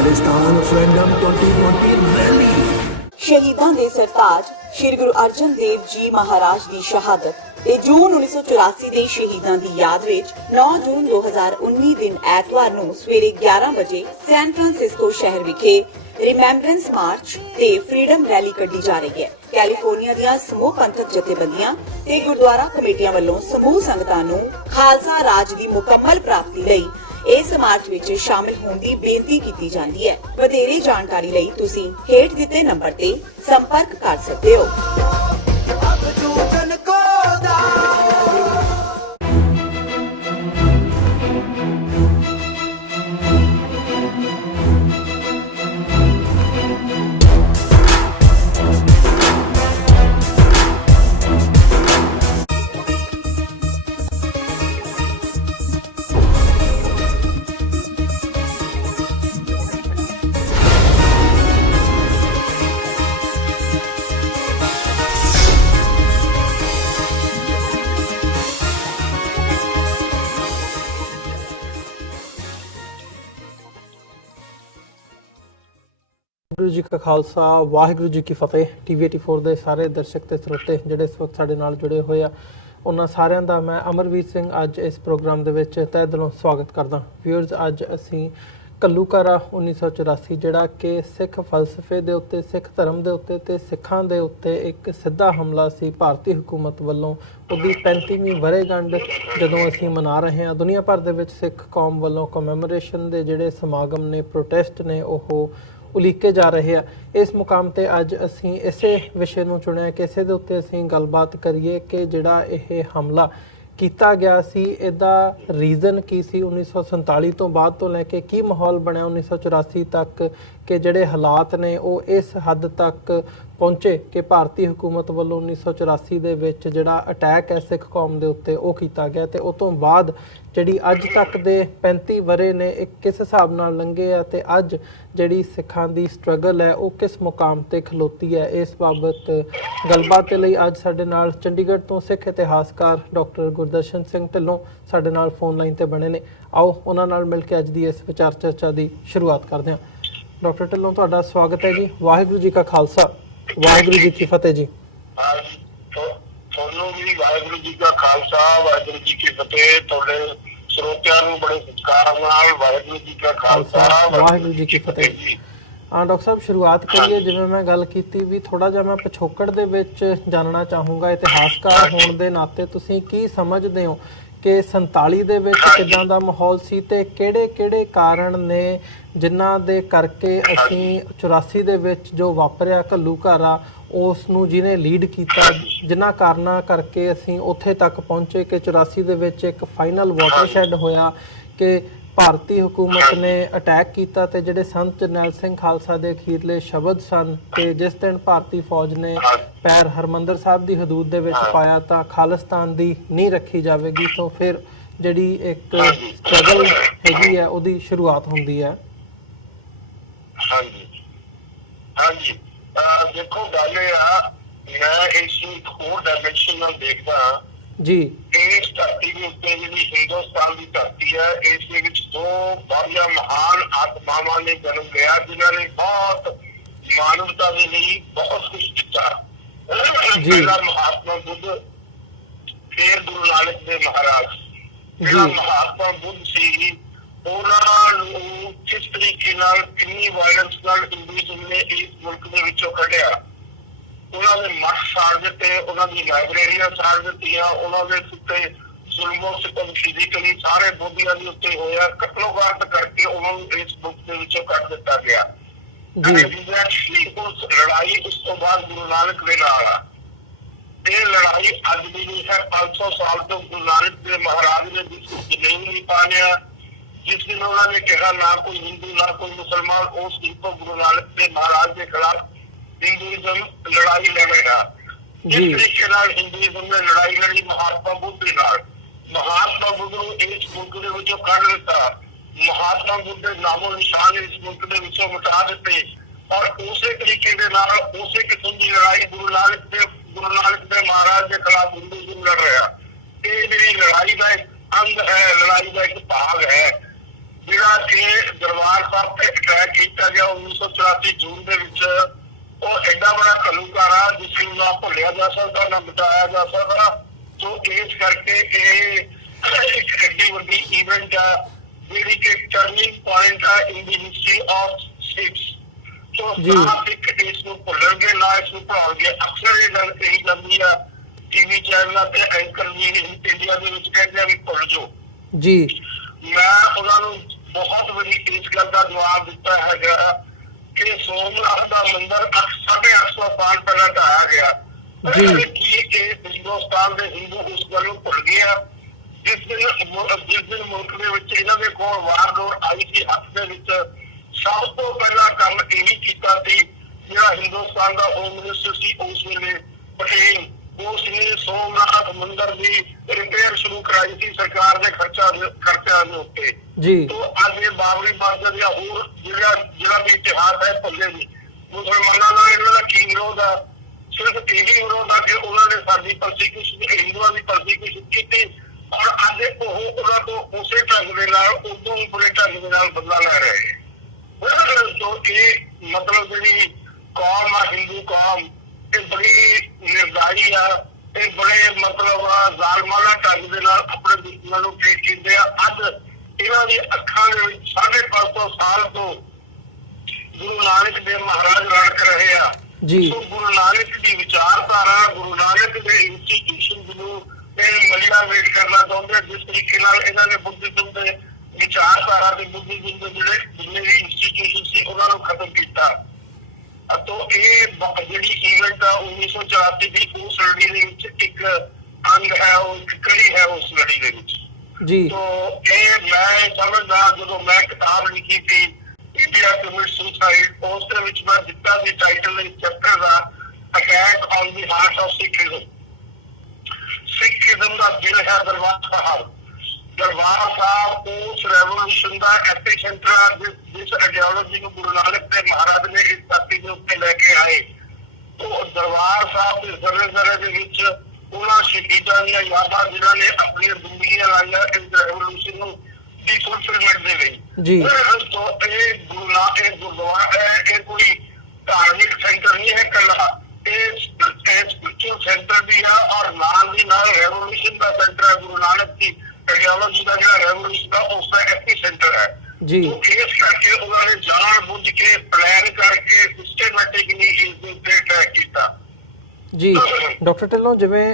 Rajasthan Freedom 2020 रैली। शहीदां दे सरताज श्री गुरु अर्जन देव जी महाराज की शहादत ਤੇ ਜੂਨ 1984 ਦੇ ਸ਼ਹੀਦਾਂ ਦੀ ਯਾਦ ਵਿੱਚ 9 ਜੂਨ 2019 ਦਿਨ ਐਤਵਾਰ ਨੂੰ ਸਵੇਰੇ 11 ਵਜੇ ਸੈਨ ਫਰਾਂਸਿਸਕੋ ਸ਼ਹਿਰ ਵਿਖੇ ਰਿਮੈਂਬਰੈਂਸ ਮਾਰਚ ਤੇ ਫਰੀडम ਰੈਲੀ ਕੱਢੀ ਜਾ ਰਹੀ ਹੈ। ਕੈਲੀਫੋਰਨੀਆ ਦੀਆਂ ਸਮੂਹ ਪੰਥਕ ਜਥੇਬੰਦੀਆਂ ਤੇ ਗੁਰਦੁਆਰਾ ਕਮੇਟੀਆਂ ਵੱਲੋਂ ਸਮੂਹ ਸੰਗਤਾਂ ਨੂੰ ਖਾਲਸਾ ਰਾਜ ਦੀ ਮੁਕੰਮਲ ਪ੍ਰਾਪਤੀ ਲਈ ਇਸ ਮਾਰਚ ਵਿੱਚ ਸ਼ਾਮਿਲ ਹੋਣ ਦੀ ਬੇਨਤੀ ਕੀਤੀ ਜਾਂਦੀ ਹੈ। ਵਧੇਰੇ ਜਾਣਕਾਰੀ ਲਈ ਤੁਸੀਂ ਹੇਠ ਦਿੱਤੇ ਨੰਬਰ ਤੇ ਸੰਪਰਕ ਕਰ ਸਕਦੇ ਹੋ। ਵਾਹਿਗੁਰੂ ਜੀ ਕਾ ਖਾਲਸਾ ਵਾਹਿਗੁਰੂ ਜੀ ਕੀ ਫਤਿਹ। ਟੀਵੀ 84 ਦੇ ਸਾਰੇ ਦਰਸ਼ਕ ਤੇ ਸਰੋਤੇ ਜਿਹੜੇ ਇਸ ਵਕਤ ਸਾਡੇ ਨਾਲ ਜੁੜੇ ਹੋਏ ਆ, ਉਹਨਾਂ ਸਾਰਿਆਂ ਦਾ ਮੈਂ ਅਮਰਵੀਰ ਸਿੰਘ ਅੱਜ ਇਸ ਪ੍ਰੋਗਰਾਮ ਦੇ ਵਿੱਚ ਤਹਿ ਦਿਲੋਂ ਸਵਾਗਤ ਕਰਦਾ। ਵਿਊਅਰਸ, ਅੱਜ ਅਸੀਂ ਘੱਲੂਘਾਰਾ 1984 ਜਿਹੜਾ ਕਿ ਸਿੱਖ ਫਲਸਫੇ ਦੇ ਉੱਤੇ, ਸਿੱਖ ਧਰਮ ਦੇ ਉੱਤੇ ਤੇ ਸਿੱਖਾਂ ਦੇ ਉੱਤੇ ਇੱਕ ਸਿੱਧਾ ਹਮਲਾ ਸੀ ਭਾਰਤੀ ਹਕੂਮਤ ਵੱਲੋਂ, ਉਹਦੀ 35ਵੀਂ ਵਰ੍ਹੇਗੰਢ ਜਦੋਂ ਅਸੀਂ ਮਨਾ ਰਹੇ ਹਾਂ। ਦੁਨੀਆ ਭਰ ਦੇ ਵਿੱਚ ਸਿੱਖ ਕੌਮ ਵੱਲੋਂ ਕਮੈਮੋਰੇਸ਼ਨ ਦੇ ਜਿਹੜੇ ਸਮਾਗਮ ਨੇ, ਪ੍ਰੋਟੈਸਟ ਨੇ, ਉਹ ਉਲੀਕੇ ਜਾ ਰਹੇ ਆ। ਇਸ ਮੁਕਾਮ ਤੇ ਅੱਜ ਅਸੀਂ ਇਸੇ ਵਿਸ਼ੇ ਨੂੰ ਚੁਣਿਆ ਕਿ ਇਸੇ ਦੇ ਉੱਤੇ ਅਸੀਂ ਗੱਲਬਾਤ ਕਰੀਏ ਕਿ ਜਿਹੜਾ ਇਹ ਹਮਲਾ ਕੀਤਾ ਗਿਆ ਸੀ, ਇਹਦਾ ਰੀਜ਼ਨ ਕੀ ਸੀ, 1947 ਤੋਂ ਬਾਅਦ ਤੋਂ ਲੈ ਕੇ ਕੀ ਮਾਹੌਲ ਬਣਿਆ 1984 ਤੱਕ, ਕਿ ਜਿਹੜੇ ਹਾਲਾਤ ਨੇ ਉਹ ਇਸ ਹੱਦ ਤੱਕ ਪਹੁੰਚੇ ਕਿ ਭਾਰਤੀ ਹਕੂਮਤ ਵੱਲੋਂ 1984 ਦੇ ਵਿੱਚ ਜਿਹੜਾ ਅਟੈਕ ਹੈ ਸਿੱਖ ਕੌਮ ਦੇ ਉੱਤੇ ਉਹ ਕੀਤਾ ਗਿਆ, ਤੇ ਉਸ ਤੋਂ ਬਾਅਦ ਜਿਹੜੀ ਅੱਜ ਤੱਕ ਦੇ 35 ਵਰ੍ਹੇ ਨੇ ਇਹ ਕਿਸ ਹਿਸਾਬ ਨਾਲ ਲੰਘੇ ਆ, ਤੇ ਅੱਜ ਜਿਹੜੀ ਸਿੱਖਾਂ ਦੀ ਸਟਰਗਲ ਹੈ ਉਹ ਕਿਸ ਮੁਕਾਮ ਤੇ ਖਲੋਤੀ ਹੈ। ਇਸ ਬਾਬਤ ਗੱਲਬਾਤ ਦੇ ਲਈ ਅੱਜ ਸਾਡੇ ਨਾਲ ਚੰਡੀਗੜ੍ਹ ਤੋਂ ਸਿੱਖ ਇਤਿਹਾਸਕਾਰ ਡਾਕਟਰ ਗੁਰਦਰਸ਼ਨ ਸਿੰਘ ਢਿੱਲੋਂ ਸਾਡੇ ਨਾਲ ਫੋਨ ਲਾਈਨ ਤੇ ਬਣੇ ਨੇ। ਆਓ ਉਹਨਾਂ ਨਾਲ ਮਿਲ ਕੇ ਅੱਜ ਦੀ ਇਸ ਵਿਚਾਰ ਚਰਚਾ ਦੀ ਸ਼ੁਰੂਆਤ ਕਰਦੇ ਹਾਂ। ਡਾਕਟਰ ਢਿੱਲੋਂ, ਤੁਹਾਡਾ ਸਵਾਗਤ ਹੈ ਜੀ। ਵਾਹਿਗੁਰੂ ਜੀ ਕਾ ਖਾਲਸਾ ਵਾਹਿਗੁਰੂ ਜੀ ਕੀ ਫਤਿਹ ਜੀ। ਤੁਹਾਨੂੰ ਵੀ ਵਾਹਿਗੁਰੂ ਜੀ ਕਾ ਖਾਲਸਾ ਵਾਹਿਗੁਰੂ ਜੀ ਕੀ ਫਤਿਹ। ਤੁਹਾਡੇ ਸਰੋਤਿਆਂ ਨੂੰ ਬੜੇ ਸਤਿਕਾਰ ਨਾਲ ਵਾਹਿਗੁਰੂ ਜੀ ਕਾ ਖਾਲਸਾ ਵਾਹਿਗੁਰੂ ਜੀ ਕੀ ਫਤਿਹ ਜੀ। ਡਾਕਟਰ ਸਾਹਿਬ, ਸ਼ੁਰੂਆਤ ਕਰੀਏ। ਜਿਵੇਂ ਮੈਂ ਗੱਲ ਕੀਤੀ ਵੀ ਥੋੜਾ ਜਿਹਾ ਮੈਂ ਪਿਛੋਕੜ ਦੇ ਵਿੱਚ ਜਾਣਨਾ ਚਾਹੂੰਗਾ, ਇਤਿਹਾਸਕਾਰ ਹੋਣ ਦੇ ਨਾਤੇ ਤੁਸੀਂ ਕੀ ਸਮਝਦੇ ਹੋ ਕਿ 47 ਦੇ ਵਿੱਚ ਕਿੱਦਾਂ ਦਾ ਮਾਹੌਲ ਸੀ, ਤੇ ਕਿਹੜੇ ਕਾਰਨ ਨੇ ਜਿਨ੍ਹਾਂ ਦੇ ਕਰਕੇ ਅਸੀਂ 84 ਦੇ ਵਿੱਚ ਜੋ ਵਾਪਰਿਆ ਘੱਲੂਘਾਰਾ ਉਸ ਨੂੰ ਜਿਹਨੇ ਲੀਡ ਕੀਤਾ, ਜਿਨ੍ਹਾਂ ਕਾਰਨਾਂ ਕਰਕੇ ਅਸੀਂ ਉੱਥੇ ਤੱਕ ਪਹੁੰਚੇ ਕਿ 84 ਦੇ ਵਿੱਚ ਇੱਕ ਫਾਈਨਲ ਵਾਟਰਸ਼ੈਡ ਹੋਇਆ ਕਿ ਭਾਰਤੀ ਹਕੂਮਤ ਨੇ ਅਟੈਕ ਕੀਤਾ, ਤੇ ਜਿਹੜੇ ਸੰਤ ਜਰਨੈਲ ਸਿੰਘ ਖਾਲਸਾ ਦੇ ਅਖੀਰਲੇ ਸ਼ਬਦ ਸਨ ਕਿ ਜਿਸ ਦਿਨ ਭਾਰਤੀ ਫੌਜ ਨੇ ਪੈਰ ਹਰਮੰਦਰ ਸਾਹਿਬ ਦੀ ਹਦੂਦ ਦੇ ਵਿੱਚ ਪਾਇਆ ਤਾਂ ਖਾਲਿਸਤਾਨ ਦੀ ਨੀਂਹ ਰੱਖੀ ਜਾਵੇਗੀ। ਤੋਂ ਫਿਰ ਜਿਹੜੀ ਇੱਕ ਸਟਰਗਲ ਹੈਗੀ ਹੈ ਉਹਦੀ ਸ਼ੁਰੂਆਤ ਹੁੰਦੀ ਹੈ। ਹਾਂਜੀ, ਦੇਖੋ ਗੱਲ ਇਹ ਆ, ਮੈਂ ਇਸ ਨੂੰ ਇੱਕ ਹੋਰ ਡਾਇਮੈਂਸ਼ਨ ਨਾਲ ਦੇਖਦਾ ਜੀ। ਇਸ ਧਰਤੀ ਦੇ ਉੱਤੇ ਜਿਹੜੀ ਹਿੰਦੁਸਤਾਨ ਦੀ ਧਰਤੀ ਹੈ, ਇਸ ਦੇ ਵਿੱਚ ਦੋ ਬੜੀਆਂ ਮਹਾਨ ਆਤਮਾਵਾਂ ਨੇ ਜਨਮ ਲਿਆ ਜਿਨ੍ਹਾਂ ਨੇ ਬਹੁਤ ਮਾਨਵਤਾ ਦੇ ਲਈ ਬਹੁਤ ਕੁਝ ਕੀਤਾ। ਪਹਿਲਾ ਮਹਾਤਮਾ ਬੁੱਧ, ਫਿਰ ਗੁਰੂ ਨਾਨਕ ਦੇਵ ਮਹਾਰਾਜ। ਜਿਹੜਾ ਮਹਾਤਮਾ ਬੁੱਧ ਸੀ, ਉਹਨਾਂ ਨੂੰ ਕਿਸ ਤਰੀਕੇ ਨਾਲ, ਕਿੰਨੀ ਵਾਇਲੈਂਸ ਨਾਲ ਹਿੰਦੂਇਜ਼ਮ ਨੇ ਇਸ ਮੁਲਕ ਦੇ ਵਿੱਚੋਂ ਕੱਢਿਆ। ਉਹਨਾਂ ਦੇ ਮਠ ਸਾੜ ਦਿੱਤੇ, ਉਹਨਾਂ ਦੀ ਲਾਇਬ੍ਰੇਰੀਆਂ ਸਾੜ ਦਿੱਤੀਆਂ, ਉਹਨਾਂ ਦੇ ਉੱਤੇ ਜ਼ੁਲਮੋ ਸਿਤਮ ਫਿਜ਼ੀਕਲੀ ਸਾਰੇ ਬੋਧੀਆਂ ਦੇ ਉੱਤੇ ਹੋਇਆ, ਕਤਲੋਗਾਰਤ ਕਰਕੇ ਉਹਨਾਂ ਨੂੰ ਇਸ ਮੁਲਕ ਦੇ ਵਿੱਚੋਂ ਕੱਢ ਦਿੱਤਾ ਗਿਆ। ਉਸ ਲੜਾਈ ਉਸ ਤੋਂ ਬਾਅਦ ਗੁਰੂ ਨਾਨਕ ਦੇ ਨਾਲ ਆ। ਇਹ ਲੜਾਈ ਅੱਜ ਦੀ ਨਹੀਂ ਹੈ, 500 ਸਾਲ ਤੋਂ ਗੁਰੂ ਨਾਨਕ ਦੇਵ ਮਹਾਰਾਜ ਨੇ ਜਿਸ ਵਿੱਚ ਨਹੀਂ ਪਾਣਿਆ, ਜਿਸ ਦਿਨ ਉਹਨਾਂ ਨੇ ਕਿਹਾ ਨਾ ਕੋਈ ਹਿੰਦੂ ਨਾ ਕੋਈ ਮੁਸਲਮਾਨ, ਉਸ ਦਿਨ ਤੋਂ ਗੁਰੂ ਨਾਨਕ ਦੇਵ ਮਹਾਰਾਜ ਦੇ ਖਿਲਾਫ ਹਿੰਦੂਇਜ਼ਮ ਲੜਾਈ ਲੜੇਗਾ। ਜਿਸ ਤਰੀਕੇ ਨਾਲ ਹਿੰਦੂਇਜ਼ਮ ਨੇ ਲੜਾਈ ਲੜੀ ਮਹਾਤਮਾ ਬੁੱਧ ਦੇ ਨਾਲ, ਮਹਾਤਮਾ ਬੁੱਧ ਨੂੰ ਇਸ ਮੁਲਕ ਦੇ ਵਿੱਚੋਂ ਕੱਢ ਦਿੱਤਾ, ਮਹਾਤਮਾ ਬੁੱਧ ਦੇ ਨਾਮੋ ਨਿਸ਼ਾਨ ਇਸ ਮੁਲਕ ਦੇ ਵਿੱਚੋਂ ਮਿਟਾ ਦਿੱਤੇ, ਔਰ ਉਸੇ ਤਰੀਕੇ ਦੇ ਨਾਲ ਉਸੇ ਕਿਸਮ ਦੀ ਲੜਾਈ ਗੁਰੂ ਨਾਨਕ ਦੇਵ ਮਹਾਰਾਜ ਦੇ ਖਿਲਾਫ ਹਿੰਦੂਇਜ਼ਮ ਲੜ ਰਿਹਾ। ਇਹ ਜਿਹੜੀ ਲੜਾਈ ਦਾ ਇੱਕ ਅੰਗ ਹੈ, ਲੜਾਈ ਦਾ ਇੱਕ ਭਾਗ ਹੈ। ਜਿਹੜਾ ਕਿ ਦਰਬਾਰ ਸਾਹਿਬ ਤੇ ਅਟੈਕ ਕੀਤਾ ਗਿਆ 1984 ਜੂਨ ਦੇ ਵਿੱਚ, ਉਹ ਐਡਾ ਬੜਾ ਘੱਲੂਘਾਰਾ ਜਿਸ ਨੂੰ ਨਾ ਭੁੱਲਿਆ ਜਾ ਸਕਦਾ ਨਾ ਮਿਟਾਇਆ ਜਾ ਸਕਦਾ। ਸੋ ਇਸ ਕਰਕੇ ਇਹ ਇੱਕ ਐਡੀ ਵੱਡੀ ਇਵੈਂਟ ਆ ਜਿਹੜੀ ਕਿ ਟਰਨਿੰਗ ਪੁਆਇੰਟ ਆ ਇਨ ਦੀ ਹਿਸਟਰੀ ਆਫ ਸਿੱਖਸ। ਸੋ ਨਾ ਸਿੱਖ ਇਸ ਨੂੰ ਭੁੱਲਣਗੇ ਨਾ ਇਸ ਨੂੰ ਭੁਲਾਉਣਗੇ। ਅਕਸਰ ਇਹ ਗੱਲ ਕਹੀ ਜਾਂਦੀ ਆ ਟੀਵੀ ਚੈਨਲਾਂ ਤੇ ਐਂਕਰ ਵੀ ਇੰਡੀਆ ਦੇ ਵਿੱਚ ਕਹਿੰਦੇ ਆ ਵੀ ਭੁੱਲ ਜਾਓ ਜੀ। ਮੈਂ ਉਹਨਾਂ ਨੂੰ ਬਹੁਤ ਵਾਰੀ ਇਸ ਗੱਲ ਦਾ ਜਵਾਬ ਦਿੱਤਾ ਹੈਗਾ ਕਿ ਸੋਮਨਾਥ ਦਾ ਮੰਦਿਰ 850 ਸਾਲ ਪਹਿਲਾਂ ਢਾਇਆ ਗਿਆ। ਕੀ ਇਹ ਹਿੰਦੁਸਤਾਨ ਦੇ ਹਿੰਦੂ ਉਸ ਗੱਲ ਨੂੰ ਭੁੱਲ ਗਏ ਆ? ਜਿਸ ਦਿਨ ਮੁਲਕ ਦੇ ਵਿੱਚ ਇਹਨਾਂ ਦੇ ਕੋਲ ਵਾਰਡੋਰ ਆਈ ਸੀ ਹੱਥ ਦੇ ਵਿੱਚ, ਸਭ ਤੋਂ ਪਹਿਲਾਂ ਕੰਮ ਇਹ ਵੀ ਕੀਤਾ ਸੀ ਜਿਹੜਾ ਹਿੰਦੁਸਤਾਨ ਦਾ ਹੋਮ ਮਿਨਿਸਟਰ ਸੀ ਉਸ ਵੇਲੇ ਪਟੇਲ, ਉਸ ਨੇ ਸੋਮਨਾਥ ਮੰਦਿਰ ਦੀ ਰਿਪੇਅਰ ਸ਼ੁਰੂ ਕਰਾਈ ਸੀ ਸਰਕਾਰ ਦੇ ਖਰਚਿਆਂ ਦੇ ਉੱਤੇ ਜੀ। ਅੱਜ ਇਹ ਬਾਬਰੀ ਮਸਜਿਦ ਜਾਂ ਹੋਰ ਜਿਹੜਾ ਵੀ ਇਤਿਹਾਸ ਹੈ ਭੁੱਲੇ ਨਹੀਂ। ਮੁਸਲਮਾਨਾਂ ਨਾਲ ਇਹਨਾਂ ਦਾ ਕੀ ਵਿਰੋਧ ਆ? ਸਿਰਫ ਇਹ ਹੀ ਵਿਰੋਧ ਆ ਕਿ ਉਹਨਾਂ ਨੇ ਸਾਡੀ ਪਰਸੀਕਿਊਸ਼ਨ, ਹਿੰਦੂਆਂ ਦੀ ਪਰਸੀਕਿਊਸ਼ਨ ਕੀਤੀ ਔਰ ਅੱਜ ਉਹ ਉਹਨਾਂ ਤੋਂ ਉਸੇ ਢੰਗ ਦੇ ਨਾਲ ਉਦੋਂ ਹੀ ਬੁਰੇ ਢੰਗ ਦੇ ਨਾਲ ਬਦਲਾ ਲੈ ਰਹੇ। ਸੋ ਇਹ ਮਤਲਬ ਜਿਹੜੀ ਕੌਮ ਆ ਹਿੰਦੂ ਕੌਮ, ਇਹ ਬੜੀ ਨਿਰਦਾਈ ਆ, ਇਹ ਬੜੇ ਮਤਲਬ ਜ਼ਾਲਮਾਨਾ ਢੰਗ ਦੇ ਨਾਲ ਆਪਣੇ ਦੁਸ਼ਮਣਾਂ ਨੂੰ ਟ੍ਰੀਟ ਕਰਦੇ ਆ। ਅੱਜ ਇਹਨਾਂ ਦੀ ਅੱਖਾਂ ਦੇ ਵਿੱਚ 550 ਸਾਲ ਤੋਂ ਗੁਰੂ ਨਾਨਕ ਦੇਵ ਮਹਾਰਾਜ ਰੜਕ ਰਹੇ ਆ ਜੀ। ਸੋ ਗੁਰੂ ਨਾਨਕ ਦੀ ਵਿਚਾਰਧਾਰਾ, ਗੁਰੂ ਨਾਨਕ ਦੇ ਇੰਸਟੀਟਿਊਸ਼ਨ ਨੂੰ ਇਹ ਮਲੀਨਾਵੇਟ ਕਰਨਾ ਚਾਹੁੰਦੇ, ਜਿਸ ਤਰੀਕੇ ਨਾਲ ਇਹਨਾਂ ਨੇ ਬੁੱਧਿਜ਼ਮ ਦੇ ਵਿਚਾਰਧਾਰਾ ਤੇ ਬੁੱਧਿਜ਼ਮ ਦੇ ਜਿਹੜੇ ਜਿੰਨੇ ਵੀ ਇੰਸਟੀਟਿਊਸ਼ਨ ਸੀ ਉਹਨਾਂ ਨੂੰ ਖਤਮ ਕੀਤਾ। ਤੋ ਇਹ ਜਿਹੜੀ ਇਵੈਂਟ ਆ 1984 ਦੀ ਉਸ ਲੜੀ ਦੇ ਵਿੱਚ ਇੱਕ ਅੰਗ ਹੈ, ਉਹ ਇੱਕ ਕੜੀ ਹੈ ਉਸ ਲੜੀ ਦੇ ਵਿੱਚ ਜੀ। ਤੋ ਇਹ ਮੈਂ ਸਮਝਦਾ ਜਦੋਂ ਮੈਂ ਕਿਤਾਬ ਲਿਖੀ ਸੀ ਇੰਡੀਆ ਕਮਿਟ ਸੁਸਾਈਡ, ਉਸ ਦੇ ਵਿੱਚ ਮੈਂ ਦਿੱਤਾ ਸੀ ਟਾਈਟਲ ਇਸ ਚੈਪਟਰ ਦਾ attack on the heart of Sikhism. Sikhism ਦਾ ਦਿਲ ਹੈ ਦਰਬਾਰ ਸਾਹਿਬ। ਦਰਬਾਰ ਸਾਹਿਬ ਉਸ ਰੈਵੋਲੂਸ਼ਨ ਦਾ ਐਪੀਸੈਂਟਰ ਆ ਜਿਸ ਆਈਡੀਓਲੋਜੀ ਨੂੰ ਗੁਰੂ ਨਾਨਕ ਦੇਵ ਮਹਾਰਾਜ ਨੇ ਇਸ ਧਰਤੀ ਦੇ ਉੱਤੇ ਲੈ ਕੇ ਆਏ। ਉਹ ਦਰਬਾਰ ਸਾਹਿਬ ਦੇ ਜ਼ਰੇ ਜ਼ਰੇ ਦੇ ਵਿੱਚ ਉਹਨਾਂ ਸ਼ਹੀਦਾਂ ਦੀਆਂ ਯਾਦਾਂ ਜਿਨ੍ਹਾਂ ਨੇ ਆਪਣੀਆਂ ਜ਼ਿੰਦਗੀਆਂ ਲਾਈਆਂ ਇਸ ਰੈਵੋਲੂਸ਼ਨ ਨੂੰ ਦੀ ਫੁਲਫਿਲਮੈਂਟ ਦੇ ਲਈ ਜੀ। ਇਹ ਗੁਰਦੁਆਰਾ ਹੈ, ਇਹ ਕੋਈ ਧਾਰਮਿਕ ਸੈਂਟਰ ਨਹੀਂ ਹੈ ਇਕੱਲਾ, ਇਹ ਸਪਿਰਿਚੁਅਲ ਸੈਂਟਰ ਵੀ ਆ ਔਰ ਨਾਲ ਦੀ ਨਾਲ ਰੈਵੋਲੂਸ਼ਨ ਦਾ ਸੈਂਟਰ ਹੈ। ਗੁਰੂ ਨਾਨਕ ਦੀ ਆਈਡੀਓਲੋਜੀ ਦਾ ਜਿਹੜਾ ਰੈਵੋਲੂਸ਼ਨ ਦਾ ਉਸ ਦਾ ਐਪੀਸੈਂਟਰ ਹੈ ਜੀ। ਇਸ ਕਰਕੇ ਉਹਨਾਂ ਨੇ ਜਾਣ ਬੁੱਝ ਕੇ ਪਲਾਨ ਕਰਕੇ ਸਿਸਟਮੈਟਿਕਲੀ ਇਸ ਦੇ ਉੱਤੇ ਅਟੈਕ ਕੀਤਾ ਜੀ। ਡਾਕਟਰ ਢਿੱਲੋਂ, ਜਿਵੇਂ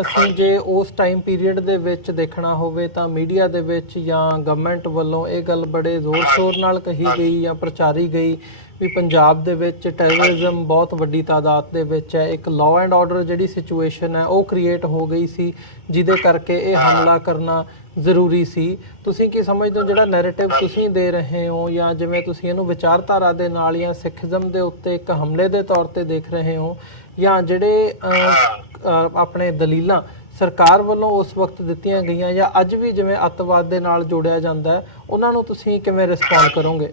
ਅਸੀਂ ਜੇ ਉਸ ਟਾਈਮ ਪੀਰੀਅਡ ਦੇ ਵਿੱਚ ਦੇਖਣਾ ਹੋਵੇ ਤਾਂ ਮੀਡੀਆ ਦੇ ਵਿੱਚ ਜਾਂ ਗਵਰਨਮੈਂਟ ਵੱਲੋਂ ਇਹ ਗੱਲ ਬੜੇ ਜ਼ੋਰ ਸ਼ੋਰ ਨਾਲ ਕਹੀ ਗਈ ਜਾਂ ਪ੍ਰਚਾਰੀ ਗਈ ਵੀ ਪੰਜਾਬ ਦੇ ਵਿੱਚ ਟੈਰਰਿਜ਼ਮ ਬਹੁਤ ਵੱਡੀ ਤਾਦਾਦ ਦੇ ਵਿੱਚ ਹੈ, ਇੱਕ ਲਾਅ ਐਂਡ ਆਰਡਰ ਜਿਹੜੀ ਸਿਚੁਏਸ਼ਨ ਹੈ ਉਹ ਕ੍ਰੀਏਟ ਹੋ ਗਈ ਸੀ ਜਿਹਦੇ ਕਰਕੇ ਇਹ ਹਮਲਾ ਕਰਨਾ ਜ਼ਰੂਰੀ ਸੀ। ਤੁਸੀਂ ਕੀ ਸਮਝਦੇ ਹੋ ਜਿਹੜਾ ਨੈਰੇਟਿਵ ਤੁਸੀਂ ਦੇ ਰਹੇ ਹੋ ਜਾਂ ਜਿਵੇਂ ਤੁਸੀਂ ਇਹਨੂੰ ਵਿਚਾਰਧਾਰਾ ਦੇ ਨਾਲ ਜਾਂ ਸਿੱਖਜ਼ਮ ਦੇ ਉੱਤੇ ਇੱਕ ਹਮਲੇ ਦੇ ਤੌਰ ਤੇ ਦੇਖ ਰਹੇ ਹੋ, ਜਾਂ ਜਿਹੜੇ ਆਪਣੇ ਦਲੀਲਾਂ ਸਰਕਾਰ ਵੱਲੋਂ ਉਸ ਵਕਤ ਦਿੱਤੀਆਂ ਗਈਆਂ ਜਾਂ ਅੱਜ ਵੀ ਜਿਵੇਂ ਅੱਤਵਾਦ ਦੇ ਨਾਲ ਜੋੜਿਆ ਜਾਂਦਾ ਹੈ, ਉਹਨਾਂ ਨੂੰ ਤੁਸੀਂ ਕਿਵੇਂ ਰਿਸਪੌਂਡ ਕਰੋਗੇ?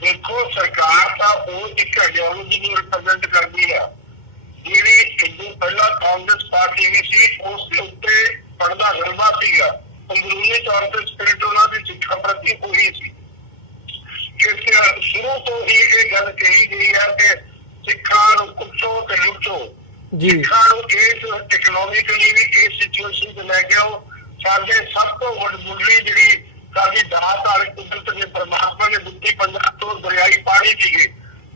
ਦੇਖੋ, ਸਰਕਾਰ ਤਾਂ ਉਹ ਇੱਕ ਆਈਡੀਓਲੋਜੀ ਨੂੰ ਰਿਪਰੈਜ਼ੈਂਟ ਕਰਦੀ ਆ ਜਿਹੜੀ ਪਹਿਲਾਂ ਕਾਂਗਰਸ ਪਾਰਟੀ ਵੀ ਸੀ, ਉਸ ਦੇ ਉੱਤੇ ਪੜਦਾ ਗਰਬਾ ਸੀਗਾ। ਅੰਦਰੂਨੀ ਤੌਰ ਤੇ ਸਪਿਰਿਟ ਉਹਨਾਂ ਦੀ ਸਿੱਖਾਂ ਪ੍ਰਤੀ ਉਹੀ ਸੀ ਕਿ ਸ਼ੁਰੂ ਤੋਂ ਹੀ ਇਹ ਗੱਲ ਕਹੀ ਗਈ ਹੈ ਕਿ ਸਿੱਖਾਂ ਨੂੰ ਕੁੱਟੋ ਤੇ ਲੁੱਟੋ, ਸਿੱਖਾਂ ਨੂੰ ਇਸ ਇਕਨੋਮਿਕਲੀ ਵੀ ਇਸ ਸਿਚੁਏਸ਼ਨ ਤੇ ਲੈ ਕੇ ਆਓ। ਸਾਡੇ ਸਭ ਤੋਂ ਵੱਡੀ ਜਿਹੜੀ ਸਾਡੀ ਦਾਤ ਵਾਲੀ ਕੁਦਰਤ ਨੇ ਪਰਮਾਤਮਾ ਨੇ ਦਿੱਤੀ ਪੰਜਾਬ ਤੋਂ ਦਰਿਆਈ ਪਾਣੀ ਸੀਗੇ,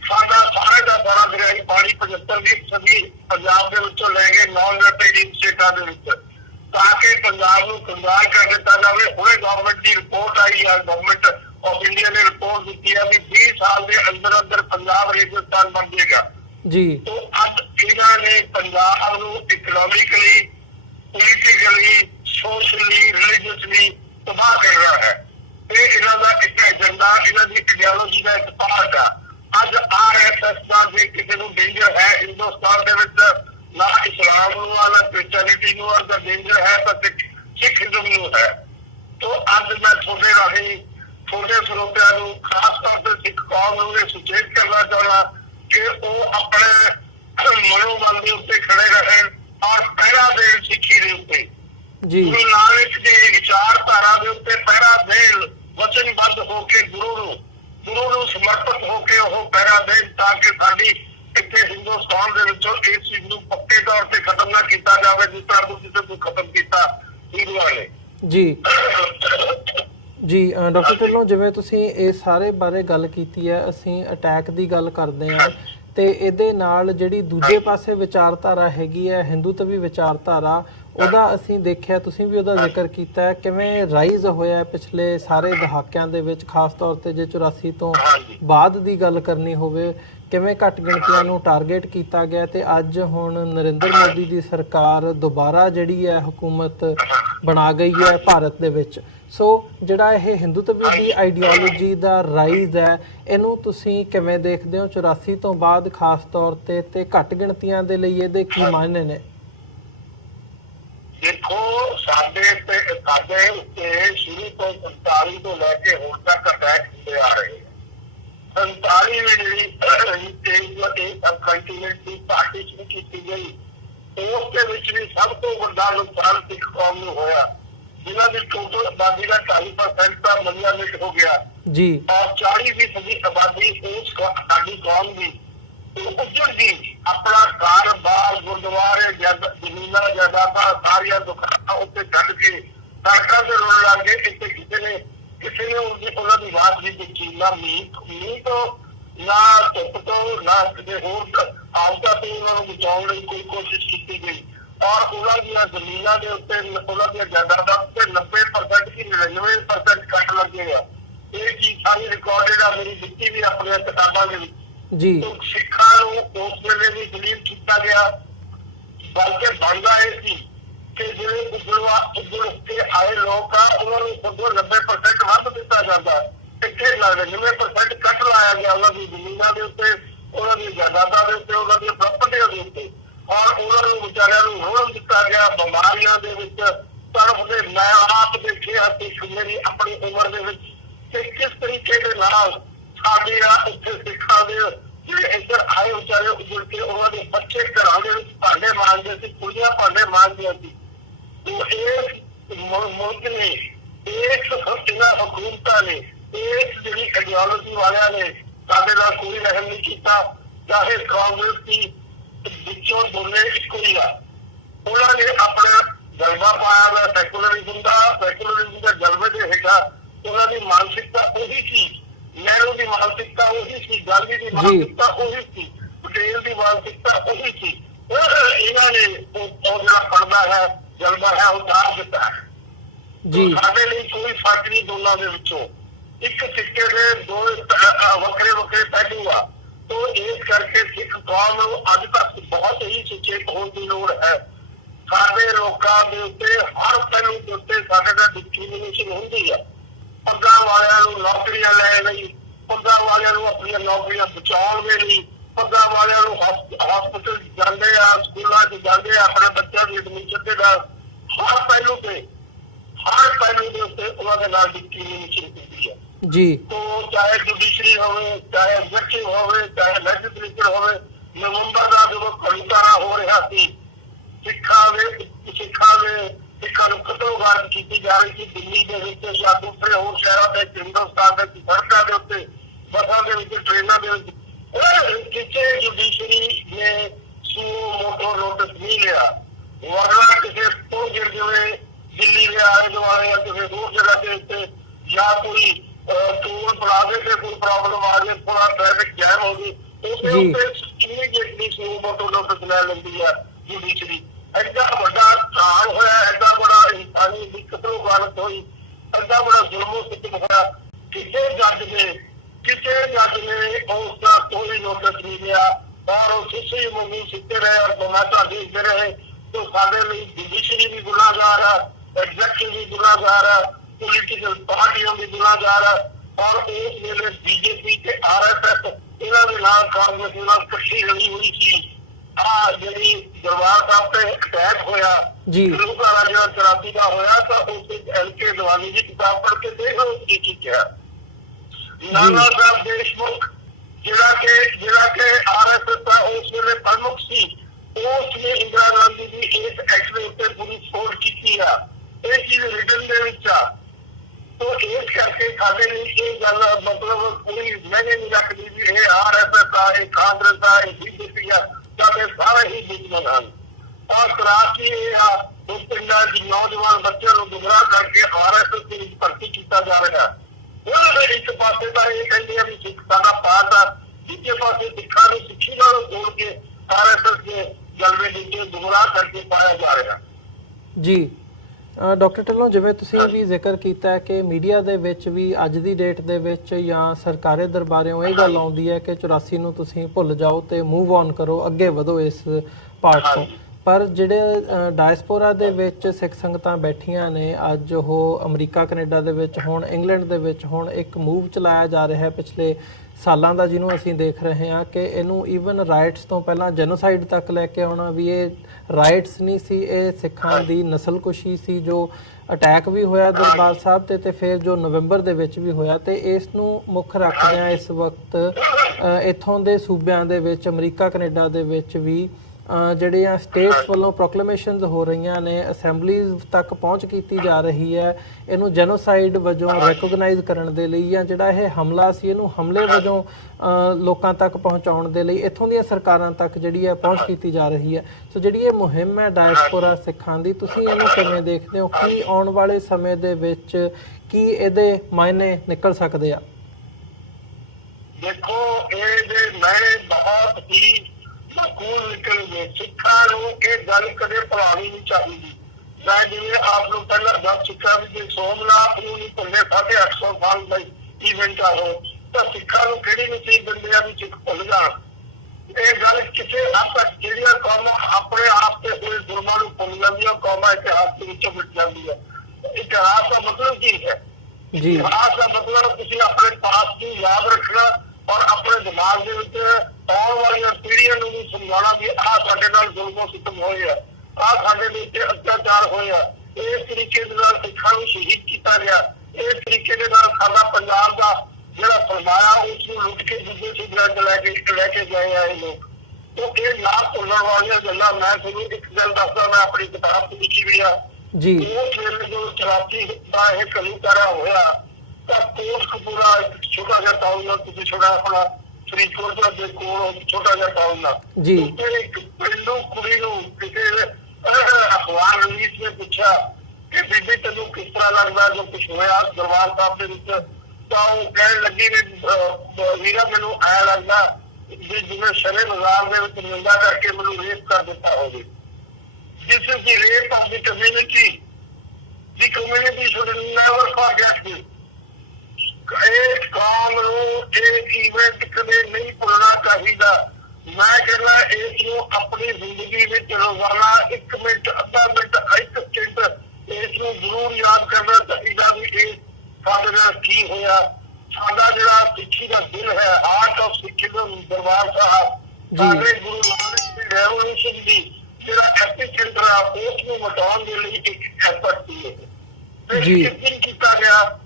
ਸਾਡਾ ਸਾਰੇ ਦਾ ਸਾਰਾ ਦਰਿਆਈ ਪਾਣੀ 75% ਪੰਜਾਬ ਦੇ ਵਿੱਚੋਂ ਲੈ ਗਏ ਨੌਨ ਰੈਪੀਡਿੰਗ ਸਟੇਟਾਂ ਦੇ ਵਿੱਚ, ਤਾਂ ਕਿ ਪੰਜਾਬ ਨੂੰ ਕੰਗਾਲ ਕਰ ਦਿੱਤਾ ਜਾਵੇ। ਹੁਣੇ ਗਵਰਨਮੈਂਟ ਦੀ ਰਿਪੋਰਟ ਆਈ ਆ, ਗਵਰਨਮੈਂਟ ਆਫ ਇੰਡੀਆ ਨੇ ਰਿਪੋਰਟ ਦਿੱਤੀ ਆ ਵੀ 20 ਸਾਲ ਦੇ ਅੰਦਰ ਅੰਦਰ ਪੰਜਾਬ ਰੇਗਿਸਤਾਨ ਬਣ ਜਾਏਗਾ ਜੀ। ਤੋਂ ਅੱਜ ਇਹਨਾਂ ਨੇ ਪੰਜਾਬ ਨੂੰ ਇਕਨੋਮਿਕਲੀ, ਪੋਲੀਟੀਕਲੀ, ਸੋਸ਼ਲੀ, ਰਿਲੀਜੀਅਸਲੀ ਤਬਾਹ ਕਰ ਰਿਹਾ ਹੈ। ਇਹ ਇਹਨਾਂ ਦਾ ਇੱਕ ਏਜੰਡਾ, ਇਹਨਾਂ ਦੀ ਆਈਡੀਓਲੋਜੀ ਦਾ ਇੱਕ ਪਾਰਟ ਆ। ਅੱਜ RSS ਦਾ ਜੇ ਕਿਸੇ ਨੂੰ ਡੇਂਜਰ ਹੈ ਹਿੰਦੁਸਤਾਨ ਦੇ ਵਿੱਚ, ਨਾ ਇਸਲਾਮ ਨੂੰ ਆ, ਨਾ ਕ੍ਰਿਸਚੈਨਿਟੀ ਨੂੰ ਆ, ਤਾਂ ਡੇਂਜਰ ਹੈ ਤਾਂ ਸਿੱਖਿਜ਼ਮ ਨੂੰ ਹੈ। ਤੋਂ ਅੱਜ ਮੈਂ ਤੁਹਾਡੇ ਰਾਹੀਂ ਤੁਹਾਡੇ ਸਰੋਤਿਆਂ ਨੂੰ, ਖਾਸ ਤੌਰ ਤੇ ਸਿੱਖ ਕੌਮ ਨੂੰ ਇਹ ਸੁਚੇਤ ਕਰਨਾ ਚਾਹੁੰਦਾ ਕਿ ਉਹ ਆਪਣੇ ਮਨੋਬਲ ਦੇ ਉੱਤੇ ਖੜੇ ਰਹਿਣ ਔਰ ਪਹਿਰਾ ਦੇਣ ਸਿੱਖੀ ਦੇ ਉੱਤੇ, ਗੁਰੂ ਨਾਨਕ ਦੀ ਵਿਚਾਰਧਾਰਾ ਦੇ ਉੱਤੇ ਪਹਿਰਾ ਦੇਣ। ਵਚਨਬੱਧ ਹੋ ਕੇ ਗੁਰੂ ਨੂੰ ਸਮਰਪਿਤ ਹੋ ਕੇ ਉਹ ਪਹਿਰਾ ਦੇਣ ਤਾਂ ਕਿ ਸਾਡੀ ਇੱਥੇ ਹਿੰਦੁਸਤਾਨ ਦੇ ਵਿੱਚੋਂ ਇਸ ਚੀਜ਼ ਨੂੰ ਪੱਕੇ ਤੌਰ ਤੇ ਖਤਮ ਨਾ ਕੀਤਾ ਜਾਵੇ ਜਿਸ ਤਰ੍ਹਾਂ ਤੁਸੀਂ ਕਿਸੇ ਨੂੰ ਖਤਮ ਕੀਤਾ ਹਿੰਦੂਆਂ ਨੇ। ਜੀ ਡਾਕਟਰ ਢਿੱਲੋਂ, ਜਿਵੇਂ ਤੁਸੀਂ ਇਹ ਸਾਰੇ ਬਾਰੇ ਗੱਲ ਕੀਤੀ ਹੈ, ਅਸੀਂ ਅਟੈਕ ਦੀ ਗੱਲ ਕਰਦੇ ਹਾਂ ਤੇ ਇਹਦੇ ਨਾਲ ਜਿਹੜੀ ਦੂਜੇ ਪਾਸੇ ਵਿਚਾਰਧਾਰਾ ਹੈਗੀ ਹੈ, ਹਿੰਦੂਤਵੀ ਵਿਚਾਰਧਾਰਾ, ਉਹਦਾ ਅਸੀਂ ਦੇਖਿਆ, ਤੁਸੀਂ ਵੀ ਉਹਦਾ ਜ਼ਿਕਰ ਕੀਤਾ ਹੈ, ਕਿਵੇਂ ਰਾਈਜ਼ ਹੋਇਆ ਪਿਛਲੇ ਸਾਰੇ ਦਹਾਕਿਆਂ ਦੇ ਵਿੱਚ, ਖਾਸ ਤੌਰ ਤੇ ਜੇ 84 ਤੋਂ ਬਾਅਦ ਦੀ ਗੱਲ ਕਰਨੀ ਹੋਵੇ, ਕਿਵੇਂ ਘੱਟ ਗਿਣਤੀਆਂ ਨੂੰ ਟਾਰਗੇਟ ਕੀਤਾ ਗਿਆ ਤੇ ਅੱਜ ਹੁਣ ਨਰਿੰਦਰ ਮੋਦੀ ਦੀ ਸਰਕਾਰ ਦੁਬਾਰਾ ਜਿਹੜੀ ਹੈ ਹਕੂਮਤ ਬਣਾ ਗਈ ਹੈ ਭਾਰਤ ਦੇ ਵਿੱਚ। ਸੋ ਜਿਹੜਾ ਇਹ ਹਿੰਦੂਤਵੀ ਦੀ ਆਈਡੀਓਲੋਜੀ ਦਾ ਰਾਈਜ਼ ਹੈ, ਇਹਨੂੰ ਤੁਸੀਂ ਕਿਵੇਂ ਦੇਖਦੇ ਹੋ 84 ਤੋਂ ਬਾਅਦ ਖਾਸ ਤੌਰ ਤੇ ਘੱਟ ਗਿਣਤੀਆਂ ਦੇ ਲਈ ਇਹਦੇ ਕੀ ਮਾਇਨੇ ਨੇ? ਦੇਖੋ, ਸਾਡੇ ਉੱਤੇ ਸ਼ੁਰੂ ਤੋਂ 47 ਤੋਂ ਲੈ ਕੇ ਹੁਣ ਤੱਕ ਅਟੈਕ ਹੁੰਦੇ ਆ ਰਹੇ। 47 ਕੰਟੀਨੈਂਟ ਦੀ ਪਾਰਟੀ ਸ਼ੁਰੂ ਕੀਤੀ ਗਈ, ਉਸ ਦੇ ਵਿੱਚ ਵੀ ਸਭ ਤੋਂ ਵੱਡਾ ਨੁਕਸਾਨ ਸਿੱਖ ਕੌਮ ਨੂੰ ਹੋਇਆ, ਜਿਨ੍ਹਾਂ ਦੀ ਟੋਟਲ ਆਬਾਦੀ ਦਾ 2.5% ਦਾ ਮਲੀਆਮਿਟ ਹੋ ਗਿਆ ਜੀ, ਔਰ 40% ਆਬਾਦੀ ਉਸ ਸਾਡੀ ਕੌਮ ਦੀ ਉੱਜੜ ਗਈ। ਆਪਣਾ ਘਰ-ਬਾਰ, ਗੁਰਦੁਆਰੇ, ਜ਼ਮੀਨਾਂ, ਜਾਇਦਾਦਾਂ ਸਾਰੀਆਂ ਦੁਕਾਨਾਂ ਉੱਤੇ ਛੱਡ ਕੇ ਸੜਕਾਂ ਤੇ ਰੋਣ ਲੱਗ ਗਏ। ਇੱਥੇ ਕਿਸੇ ਨੇ ਉਹਨਾਂ ਦੀ ਬਾਤ ਨਹੀਂ ਪੁੱਛੀ, ਨਾ ਮੀਂਹ ਤੋਂ, ਨਾ ਧੁੱਪ ਤੋਂ, ਨਾ ਕਿਸੇ ਹੋਰ ਆਫਤਾਂ ਤੋਂ ਉਹਨਾਂ ਨੂੰ ਬਚਾਉਣ ਲਈ ਕੋਈ ਕੋਸ਼ਿਸ਼ ਕੀਤੀ ਗਈ। ਔਰ ਉਹਨਾਂ ਦੀਆਂ ਜ਼ਮੀਨਾਂ ਦੇ ਉੱਤੇ, ਉਹਨਾਂ ਦੀਆਂ ਜਾਇਦਾਦਾਂ ਉੱਤੇ 90% ਕੀ 99% ਕੱਟ ਲੱਗੇ ਆ। ਇਹ ਚੀਜ਼ ਸਾਰੀ ਰਿਕਾਰਡਡ ਆ, ਮੇਰੀ ਦਿੱਤੀ ਵੀ ਆਪਣੀਆਂ ਕਿਤਾਬਾਂ ਦੇ ਵਿੱਚ ਜੀ। ਸਿੱਖਾਂ ਨੂੰ ਉਸ ਵੇਲੇ ਵੀ ਦਲੀਲ ਕੀਤਾ ਗਿਆ, ਬਲਕਿ ਬਣਦਾ ਇਹ ਸੀ ਕਿ ਜਿਹੜੇ ਉੱਜੜ ਕੇ ਆਏ ਲੋਕ ਆ ਉਹਨਾਂ ਨੂੰ ਖੁਦੋਂ 90% ਵੱਧ ਦਿੱਤਾ ਜਾਂਦਾ, ਇੱਥੇ 99% ਕੱਟ ਲਾਇਆ ਗਿਆ ਉਹਨਾਂ ਦੀ ਜ਼ਮੀਨਾਂ ਦੇ ਉੱਤੇ, ਉਹਨਾਂ ਦੀ ਜਾਇਦਾਦਾਂ ਦੇ ਉੱਤੇ, ਉਹਨਾਂ ਦੀਆਂ ਪ੍ਰਾਪਰਟੀਆਂ ਦੇ ਉੱਤੇ, ਔਰ ਉਹਨਾਂ ਨੂੰ ਵਿਚਾਰਿਆਂ ਨੂੰ ਰੋਣ ਦਿੱਤਾ ਗਿਆ। ਬਿਮਾਰੀਆਂ ਦੇ ਵਿੱਚ ਤੜਫਦੇ ਮੈਂ ਆਪ ਦੇਖਿਆ ਮੇਰੀ ਆਪਣੀ ਉਮਰ ਦੇ ਵਿੱਚ ਕਿ ਕਿਸ ਤਰੀਕੇ ਦੇ ਨਾਲ ਸਾਡੇ ਉੱਥੇ ਸਿੱਖਾਂ ਦੇ ਜਿਹੜੇ ਇੱਧਰ ਆਏ ਵਿਚਾਰੇ ਉੱਜੜ ਕੇ ਉਹਨਾਂ ਦੇ ਬੱਚੇ ਘਰਾਂ ਦੇ ਵਿੱਚ ਭਾਂਡੇ ਮਾਂਜਦੇ ਸੀ, ਕੁੜੀਆਂ ਭਾਂਡੇ ਮਾਂਜਦੀਆਂ ਸੀ। ਮੁਲਕ ਨੇ, ਇਹਨਾਂ ਹਕੂਮਤਾਂ ਨੇ, ਇਸ ਜਿਹੜੀ ਆਈਡੀਓਲੋਜੀ ਵਾਲਿਆਂ ਨੇ ਸਾਡੇ ਨਾਲ ਕੋਈ ਰਹਿਮ ਨਹੀਂ ਕੀਤਾ। ਚਾਹੇ ਕਾਂਗਰਸ ਦੀ ਵਿੱਚੋਂ ਦੋਨੇ ਇੱਕੋ ਹੀ ਆ, ਉਹਨਾਂ ਨੇ ਆਪਣਾ ਜਲਵਾ ਪਾਇਆ ਹੋਇਆ ਸੈਕੂਲਰਿਜ਼ਮ ਦਾ ਜਲਵੇ ਦੇ ਹੇਠਾਂ ਉਹਨਾਂ ਦੀ ਮਾਨਸਿਕਤਾ ਉਹੀ ਸੀ, ਨਹਿਰੂ ਦੀ ਮਾਨਸਿਕਤਾ ਉਹੀ ਸੀ, ਗਾਂਧੀ ਦੀ ਮਾਨਸਿਕਤਾ ਉਹੀ ਸੀ, ਪਟੇਲ ਦੀ ਮਾਨਸਿਕਤਾ ਉਹੀ ਸੀ। ਇਹਨਾਂ ਨੇ ਉਹ ਜਿਹੜਾ ਪੜਦਾ ਹੈ, ਜਲਵਾ ਹੈ, ਉਤਾਰ ਦਿੱਤਾ ਹੈ। ਸਾਡੇ ਲਈ ਕੋਈ ਫਰਕ ਨਹੀਂ ਦੋਨਾਂ ਦੇ ਵਿੱਚੋਂ, ਇੱਕ ਸਿੱਕੇ ਦੇ ਦੋ ਵੱਖਰੇ ਵੱਖਰੇ ਪਹਿਲੂ ਆ। ਤੋ ਇਸ ਕਰਕੇ ਸਿੱਖ ਕੌਮ ਨੂੰ ਅੱਜ ਤੱਕ ਬਹੁਤ ਹੀ ਸੁਚੇਤ ਹੋਣ ਦੀ ਲੋੜ ਹੈ। ਸਾਡੇ ਲੋਕਾਂ ਦੇ ਉੱਤੇ ਹਰ ਪਹਿਲੂ ਦੇ ਉੱਤੇ ਸਾਡੇ ਦਾ ਡਿਸਕ੍ਰਿਮੀਨੇਸ਼ਨ ਹੁੰਦੀ ਆ। ਪੱਗਾਂ ਵਾਲਿਆਂ ਨੂੰ ਨੌਕਰੀਆਂ ਲੈਣ ਲਈ, ਪੱਗਾਂ ਵਾਲਿਆਂ ਨੂੰ ਆਪਣੀਆਂ ਨੌਕਰੀਆਂ ਬਚਾਉਣ ਦੇ ਲਈ, ਪੱਗਾਂ ਵਾਲਿਆਂ ਨੂੰ ਹਸਪਤਾਲ ਜਾਂਦੇ ਆ, ਸਕੂਲਾਂ 'ਚ ਜਾਂਦੇ ਆ, ਆਪਣੇ ਬੱਚਿਆਂ ਦੀ ਐਡਮਿਸ਼ਨ ਦੇ ਨਾਲ ਹਰ ਪਹਿਲੂ ਦੇ ਉੱਤੇ ਉਹਨਾਂ ਦੇ ਨਾਲ ਡਿਸਕ੍ਰਿਮੀਨੇਸ਼ਨ ਹੁੰਦੀ ਹੈ ਜੀ। ਤੋ ਚਾਹੇ ਜੁਡੀਸ਼ਰੀ ਹੋਵੇ, ਚਾਹੇ ਐਗਜ਼ੈਕਟਿਵ ਹੋਵੇ, ਚਾਹੇ ਲੈਜਿਸਲੇਚਰ ਹੋਵੇ। ਨਵੰਬਰ ਦਾ ਜਦੋਂ ਘੜੀਕਾਰਾ ਹੋ ਰਿਹਾ ਸੀ, ਸਿੱਖਾਂ ਨੂੰ ਕਤਲ ਕੀਤੀ ਜਾ ਰਹੀ ਸੀ ਦਿੱਲੀ ਦੇ ਵਿੱਚ ਜਾਂ ਦੂਸਰੇ ਹੋਰ ਸ਼ਹਿਰਾਂ ਦੇ, ਹਿੰਦੁਸਤਾਨ ਦੇ ਸੜਕਾਂ ਦੇ ਉੱਤੇ, ਬੱਸਾਂ ਦੇ ਵਿੱਚ, ਟ੍ਰੇਨਾਂ ਦੇ ਵਿੱਚ, ਕਿਸੇ ਜੁਡੀਸ਼ਰੀ ਨੇ ਮੋਟੋ ਨੋਟਿਸ ਨਹੀਂ ਲਿਆ। ਵਰਨਾ ਕਿਸੇ ਤੋਂ ਜਿਵੇਂ ਦਿੱਲੀ ਦੇ ਆਲੇ ਦੁਆਲੇ ਜਾਂ ਕਿਸੇ ਹੋਰ ਜਗ੍ਹਾ ਦੇ ਉੱਤੇ ਜਾਂ ਕੋਈ ਟੋਲ ਪਲਾਜ਼ੇ ਤੇ ਕੋਈ ਪ੍ਰੋਬਲਮ ਆ ਜਾਏ, ਪੂਰਾ ਟ੍ਰੈਫਿਕ ਜੈਮ ਹੋ ਗਈ, ਉਹਦੇ ਉੱਤੇ ਇਮੀਡੀਏਟਲੀ ਸੂ ਮੋਟੋ ਨੋਟਿਸ ਲੈ ਲੈਂਦੀ ਹੈ ਜੁਡੀਸ਼ਰੀ। ਐਡਾ ਵੱਡਾ ਕਾਂਡ ਹੋਇਆ, ਐਡਾ ਬੜਾ ਇਨਸਾਨੀ ਦਿੱਕਤ ਨੂੰ ਵਾਰਤ ਹੋਈ, ਐਡਾ ਬੜਾ ਜ਼ੁਲਮ ਸਿੱਟਮ ਹੋਇਆ। ਕਿਸੇ ਜੱਜ ਨੇ ਉਸ ਦਾ ਕੋਈ ਨੋਟਿਸ ਨਹੀਂ ਲਿਆ ਔਰ ਉਹ ਸਿੱਧੇ ਮੁੰਨੀ ਸਿੱਟੇ ਰਹੇ ਔਰ ਤਮਾਸ਼ਾ ਦੇਖਦੇ ਰਹੇ। तो ਸਾਡੇ ਲਈ ਜੁਡੀਸ਼ਰੀ ਵੀ ਗੁਨਾਹਗਾਰ ਹੈ, ਐਗਜ਼ੈਕਟਿਵ ਵੀ ਗੁਨਾਹਗਾਰ ਹੈ, ਪੋਲੀਟੀਕਲ ਪਾਰਟੀਆਂ ਵੀ ਗੁਨਾਹਗਾਰ ਹੈ। ਔਰ ਉਸ ਵੇਲੇ ਬੀਜੇਪੀ ਤੇ ਆਰਐਸਐਸ ਇਹਨਾਂ ਦੇ ਨਾਲ ਕਾਂਗਰਸ ਨਾਲ ਇਕੱਠੀ ਰਲੀ ਹੋਈ ਸੀ। ਆ ਜਿਹੜੀ ਦਰਬਾਰ ਸਾਹਿਬ ਤੇ ਅਟੈਕ ਹੋਇਆ ਗੁਰੂ ਘਰ ਜਿਹੜਾ 84 ਦਾ ਹੋਇਆ, ਤਾਂ ਉਸ ਵਿੱਚ ਐਲਕੇ ਅਡਵਾਨੀ ਦੀ ਕਿਤਾਬ ਪੜ੍ਹ ਕੇ ਦੇਖ ਲਓ ਕੀ ਕਿਹਾ। ਨਾਨਾ ਸਾਹਿਬ ਦੇਸ਼ਮੁਖ ਜਿਹੜਾ ਕਿ ਆਰਐਸਐਸ ਦਾ ਉਸ ਵੇਲੇ ਪ੍ਰਮੁੱਖ ਸੀ, ਉਸ ਨੇ ਇੰਦਰਾ ਗਾਂਧੀ ਦੀ ਇਸ ਐਕਟ ਦੇ ਉੱਤੇ ਪੂਰੀ ਸਪੋਰਟ ਕੀਤੀ ਆ। ਇਹ ਚੀਜ਼ ਰਿਟਨ ਦੇ ਵਿੱਚ ਆ। तो इस करके साडे लिए ये गल मतलब कोई मैंने नहीं रखती भी ये RSS आ, ये कांग्रेस आ, ये BJP आ, साडे सारे ही दुश्मन हैं। और कराची या दो पिंडा की नौजवान बच्चों को गुमराह करके RSS के विच भर्ती किया जा रहा है। वो एक पासे तो ये कहते हैं भी सिख साडा पाठ आ, दूसरे पासे सिखा को सिक्खी नालों जोड़ के RSS के जलवे नीचे गुमराह करके पाया जा रहा है। जी ਡਾਕਟਰ ਢਿੱਲੋਂ, ਜਿਵੇਂ ਤੁਸੀਂ ਵੀ ਜ਼ਿਕਰ ਕੀਤਾ ਹੈ ਕਿ ਮੀਡੀਆ ਦੇ ਵਿੱਚ ਵੀ ਅੱਜ ਦੀ ਡੇਟ ਦੇ ਵਿੱਚ ਜਾਂ ਸਰਕਾਰੀ ਦਰਬਾਰਿਓਂ ਇਹ ਗੱਲ ਆਉਂਦੀ ਹੈ ਕਿ 84 ਨੂੰ ਤੁਸੀਂ ਭੁੱਲ ਜਾਓ ਤੇ ਮੂਵ ਔਨ ਕਰੋ, ਅੱਗੇ ਵਧੋ ਇਸ ਪਾਰਟ ਤੋਂ, ਪਰ ਜਿਹੜੇ ਡਾਇਸਪੋਰਾ ਦੇ ਵਿੱਚ ਸਿੱਖ ਸੰਗਤਾਂ ਬੈਠੀਆਂ ਨੇ ਅੱਜ, ਉਹ ਅਮਰੀਕਾ ਕੈਨੇਡਾ ਦੇ ਵਿੱਚ ਹੋਣ, ਇੰਗਲੈਂਡ ਦੇ ਵਿੱਚ ਹੋਣ, ਇੱਕ ਮੂਵ ਚਲਾਇਆ ਜਾ ਰਿਹਾ ਹੈ ਪਿਛਲੇ ਸਾਲਾਂ ਦਾ, ਜਿਹਨੂੰ ਅਸੀਂ ਦੇਖ ਰਹੇ ਹਾਂ ਕਿ ਇਹਨੂੰ ਈਵਨ ਰਾਈਟਸ ਤੋਂ ਪਹਿਲਾਂ ਜੈਨੋਸਾਈਡ ਤੱਕ ਲੈ ਕੇ ਆਉਣਾ, ਵੀ ਇਹ ਰਾਈਟਸ ਨਹੀਂ ਸੀ, ਇਹ ਸਿੱਖਾਂ ਦੀ ਨਸਲਕੁਸ਼ੀ ਸੀ, ਜੋ ਅਟੈਕ ਵੀ ਹੋਇਆ ਦਰਬਾਰ ਸਾਹਿਬ ਤੇ ਫਿਰ ਜੋ ਨਵੰਬਰ ਦੇ ਵਿੱਚ ਵੀ ਹੋਇਆ, ਤੇ ਇਸ ਨੂੰ ਮੁੱਖ ਰੱਖਦਿਆਂ ਇਸ ਵਕਤ ਇੱਥੋਂ ਦੇ ਸੂਬਿਆਂ ਦੇ ਵਿੱਚ, ਅਮਰੀਕਾ ਕੈਨੇਡਾ ਦੇ ਵਿੱਚ ਵੀ ਜਿਹੜੀਆਂ ਸਟੇਟਸ ਵੱਲੋਂ ਪ੍ਰੋਕਲੇਮੇਸ਼ਨਸ ਹੋ ਰਹੀਆਂ ਨੇ, ਅਸੈਂਬਲੀਜ਼ ਤੱਕ ਪਹੁੰਚ ਕੀਤੀ ਜਾ ਰਹੀ ਹੈ, ਇਹਨੂੰ ਜੈਨੋਸਾਈਡ ਵਜੋਂ ਰੈਕੋਗਨਾਈਜ਼ ਕਰਨ ਦੇ ਲਈ, ਜਾਂ ਜਿਹੜਾ ਇਹ ਹਮਲਾ ਸੀ ਇਹਨੂੰ ਹਮਲੇ ਵਜੋਂ ਲੋਕਾਂ ਤੱਕ ਪਹੁੰਚਾਉਣ ਦੇ ਲਈ ਇੱਥੋਂ ਦੀਆਂ ਸਰਕਾਰਾਂ ਤੱਕ ਜਿਹੜੀ ਹੈ ਪਹੁੰਚ ਕੀਤੀ ਜਾ ਰਹੀ ਹੈ। ਸੋ ਜਿਹੜੀ ਇਹ ਮੁਹਿੰਮ ਹੈ ਡਾਇਸਪੋਰਾ ਸਿੱਖਾਂ ਦੀ, ਤੁਸੀਂ ਇਹਨੂੰ ਕਿਵੇਂ ਦੇਖਦੇ ਹੋ? ਕੀ ਆਉਣ ਵਾਲੇ ਸਮੇਂ ਦੇ ਵਿੱਚ ਕੀ ਇਹਦੇ ਮਾਇਨੇ ਨਿਕਲ ਸਕਦੇ ਆ? ਦੇਖੋ, ਇਹਦੇ ਮਾਇਨੇ ਬਹੁਤ ਹੀ ਮਾਕੂਲ ਨਿਕਲਣਗੇ। ਸਿੱਖਾਂ ਨੂੰ ਇਹ ਗੱਲ ਕਦੇ ਭੁਲਾਉਣੀ ਨਹੀਂ ਚਾਹੀਦੀ। ਮੈਂ ਜਿਵੇਂ ਆਪ ਨੂੰ ਪਹਿਲਾਂ ਦੱਸ ਚੁੱਕਾ ਵੀ ਜੇ ਸੋਮਨਾਥ ਨੂੰ ਨਹੀਂ ਭੁੱਲੇ 850 ਸਾਲ ਦਾ ਈਵੈਂਟ ਆ ਉਹ, ਤਾਂ ਸਿੱਖਾਂ ਨੂੰ ਕਿਹੜੀ ਨਸੀਬ ਦਿੰਦੇ ਆ ਵੀ ਸਿੱਖ ਭੁੱਲ ਜਾਣ? ਇਹ ਗੱਲ ਕਿਸੇ ਹੱਦ ਤੱਕ ਜਿਹੜੀਆਂ ਕੌਮਾਂ ਆਪਣੇ ਆਪ ਤੇ ਹੋਏ ਜ਼ੁਲਮਾਂ ਨੂੰ ਭੁੱਲ ਜਾਂਦੀਆਂ, ਕੌਮਾਂ ਇਤਿਹਾਸ ਦੇ ਵਿੱਚੋਂ ਮਿਟ ਜਾਂਦੀ ਹੈ। ਇਤਿਹਾਸ ਦਾ ਮਤਲਬ ਕੀ ਹੈ? ਇਤਿਹਾਸ ਦਾ ਮਤਲਬ ਤੁਸੀਂ ਆਪਣੇ ਪਾਸਟ ਨੂੰ ਯਾਦ ਰੱਖਣਾ ਔਰ ਆਪਣੇ ਦਿਮਾਗ ਦੇ ਵਿੱਚ ਆਉਣ ਵਾਲੀਆਂ ਪੀੜ੍ਹੀਆਂ ਨੂੰ ਵੀ ਸਮਝਾਉਣਾ ਵੀ ਆਹ ਸਾਡੇ ਨਾਲ ਜ਼ੁਲਮੋ ਸਿਤਮ ਹੋਏ ਆ, ਆਹ ਸਾਡੇ ਦੇ ਉੱਤੇ ਅਤਿਆਚਾਰ ਹੋਏ ਆ, ਇਸ ਤਰੀਕੇ ਦੇ ਨਾਲ ਸਿੱਖਾਂ ਨੂੰ ਸ਼ਹੀਦ ਕੀਤਾ ਗਿਆ, ਇਸ ਤਰੀਕੇ ਦੇ ਨਾਲ ਸਾਡਾ ਪੰਜਾਬ ਦਾ ਜਿਹੜਾ ਫਰਮਾਇਆ ਉਸ ਨੂੰ ਲੁੱਟ ਕੇ ਦੂਜੇ ਸੂਬਿਆਂ ਚ ਲੈ ਕੇ ਗਏ ਆ ਇਹ ਲੋਕ। तो ਇਹ ਨਾ ਭੁੱਲਣ ਵਾਲੀਆਂ ਗੱਲਾਂ। ਮੈਂ ਤੁਹਾਨੂੰ ਇੱਕ ਗੱਲ ਦੱਸਦਾ, ਮੈਂ ਆਪਣੀ ਕਿਤਾਬ ਚ ਲਿਖੀ ਵੀ ਆ ਜੀ। ਉਹ ਫਿਰ ਜੋ 84 ਦਾ ਇਹ ਕਲੂਕਾਰਾ ਹੋਇਆ ਤਾਂ ਕੋਟਕਪੂਰਾ ਇੱਕ ਛੋਟਾ ਜਿਹਾ ਟਾਊਨ ਆ, ਤੁਸੀਂ ਛੋਟਾ ਆਪਣਾ ਫਰੀਦਕੋਟ ਦੇ ਕੋਲ ਛੋਟਾ ਜਿਹਾ ਟਾਊਨ ਆ ਜੀ। ਇੱਕ ਪਿੰਡੂ ਕੁੜੀ ਨੂੰ ਕਿਸੇ ਅਖਬਾਰ ਰਿਲੀਜ਼ ਨੇ ਪੁੱਛਿਆ ਕਿ ਬੀਬੀ ਤੈਨੂੰ ਕਿਸ ਤਰ੍ਹਾਂ ਲੱਗਦਾ ਜੋ ਕੁਛ ਹੋਇਆ ਦਰਬਾਰ ਸਾਹਿਬ ਦੇ ਵਿੱਚ? ਤਾਂ ਉਹ ਕਹਿਣ ਲੱਗੀ ਵੀ ਵੀਰਾ ਮੈਨੂੰ ਐਂ ਲੱਗਦਾ ਵੀ ਜਿਵੇਂ ਸ਼ਰੇ ਬਾਜ਼ਾਰ ਦੇ ਵਿੱਚ ਨਿੰਦਾ ਕਰਕੇ ਮੈਨੂੰ ਰੇਪ ਕਰ ਦਿੱਤਾ ਹੋਵੇ। ਜਿਸ ਦੀ rape of the community, the community should never ਫॉरगेट ਦਿਸ। ਇਹ ਕੌਮ ਨੂੰ ਇਹ ਇਵੈਂਟ ਕਦੇ ਨਹੀਂ ਭੁੱਲਣਾ ਚਾਹੀਦਾ। ਮੈਂ ਕਹਿੰਦਾ ਇਸ ਨੂੰ ਆਪਣੀ ਜ਼ਿੰਦਗੀ ਵਿੱਚ ਰੋਜ਼ਾਨਾ 1 ਮਿੰਟ, ਅੱਧਾ ਮਿੰਟ, 1 ਸਕਿੰਟ ਇਸ ਨੂੰ ਜ਼ਰੂਰ ਯਾਦ ਕਰਨਾ ਚਾਹੀਦਾ ਵੀ ਇਹ ਸਾਡੇ ਨਾਲ ਕੀ ਹੋਇਆ। ਸਾਡਾ ਜਿਹੜਾ ਸਿੱਖੀ ਦਾ ਦਿਲ ਹੈ, heart of Sikhism, Darbar Sahib ਸਾਡੇ ਗੁਰੂ ਨਾਨਕ ਦੀ ਰੈਵੋਲੂਸ਼ਨ ਦੀ ਜਿਹੜਾ ਐਪੀਸੈਂਟਰ ਆ ਉਸ ਨੂੰ ਮਿਟਾਉਣ ਦੇ ਲਈ ਇੱਕ ਐਫਰਟ ਸੀ। ਕਿਸ ਦਿਨ ਕੀਤਾ ਗਿਆ?